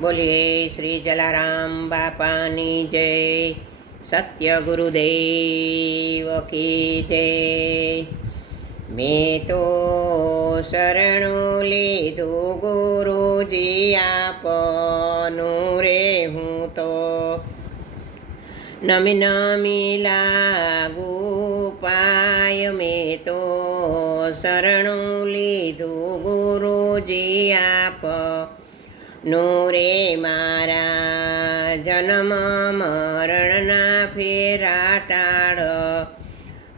બોલીએ શ્રી જલારામ બાપાની જય. સત્ય ગુરુદેવ કી જય. મેં તો શરણું લીધું ગુરુજી આપનું રે. હું તો નમી નમી લાગુ પાય. મેં તો શરણું લીધું ગુરુજી આપ રે. મારા જન્મ મરણના ફેરા ટાળ.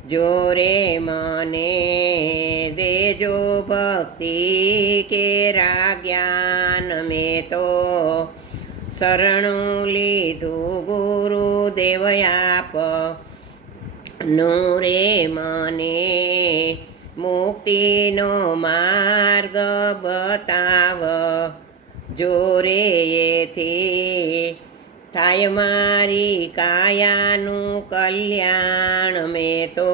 જો રે મને દેજો ભક્તિ કેરા જ્ઞાન. મેં તો શરણું લીધું ગુરુદેવ આપ રે. મને મુક્તિનો માર્ગ બતાવ. જો રે એથી થાય મારી કાયાનું કલ્યાણ. મેં તો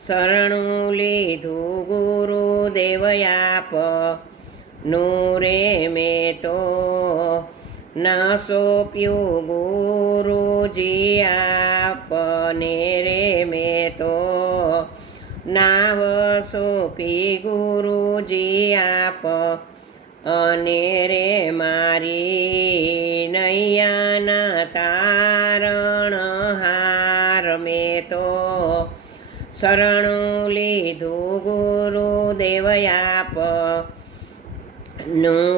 શરણું લીધું ગુરુદેવ આપ રે. મેં તો ના સોંપ્યું ગુરુજી આપને રે. મેં તો નાવ સોંપી ગુરુજી આપ અને રે. મારી નૈયાના તારણ હાર. મેં તો શરણું લીધું ગુરુદેવ આપ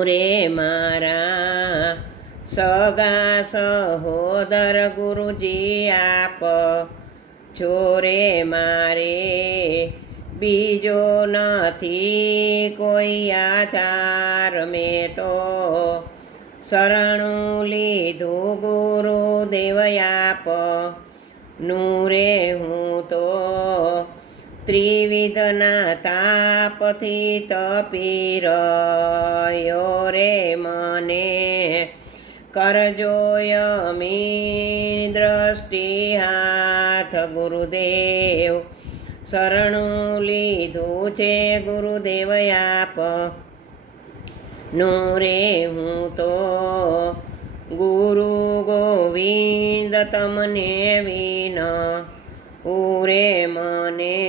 રે. મારા સગા સહોદર ગુરુજી આપ છો રે. મારે બીજો નથી કોઈ આધાર. મેં તો શરણું લીધું ગુરુદેવ આપ રે. હું તો ત્રિવિધના તાપથી તપી રહ્યો રે. મને કરજો યમી દ્રષ્ટિ હાથ. ગુરુદેવ શરણું લીધું છે ગુરુદેવ આપ રે. હું તો ગુરુ ગોવિંદ તમને રે. મને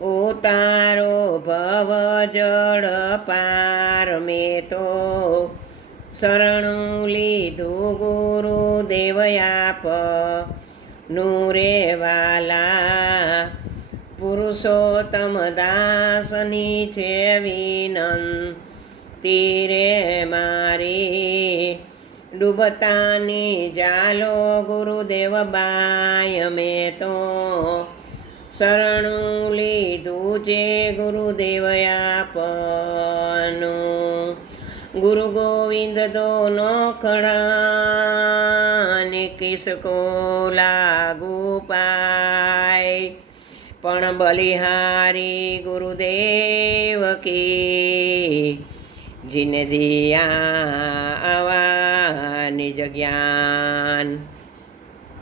ઉતારો ભવ જળ પાર. મેં તો શરણું લીધું ગુરુદેવ આપ રે. વાલા પુરુષોત્તમ દાસની છે વિનંતી રે. મારી ડૂબતાની જાલો ગુરુદેવ બાય. મેં તો શરણું લીધું છે ગુરુદેવ આપનું. ગુરુ ગોવિંદ દોનો ખડા ને કિસકો લાગુ પાય. પણ બલિહારી ગુરુદેવ કી જીને દિયા આવા નિજ જ્ઞાન.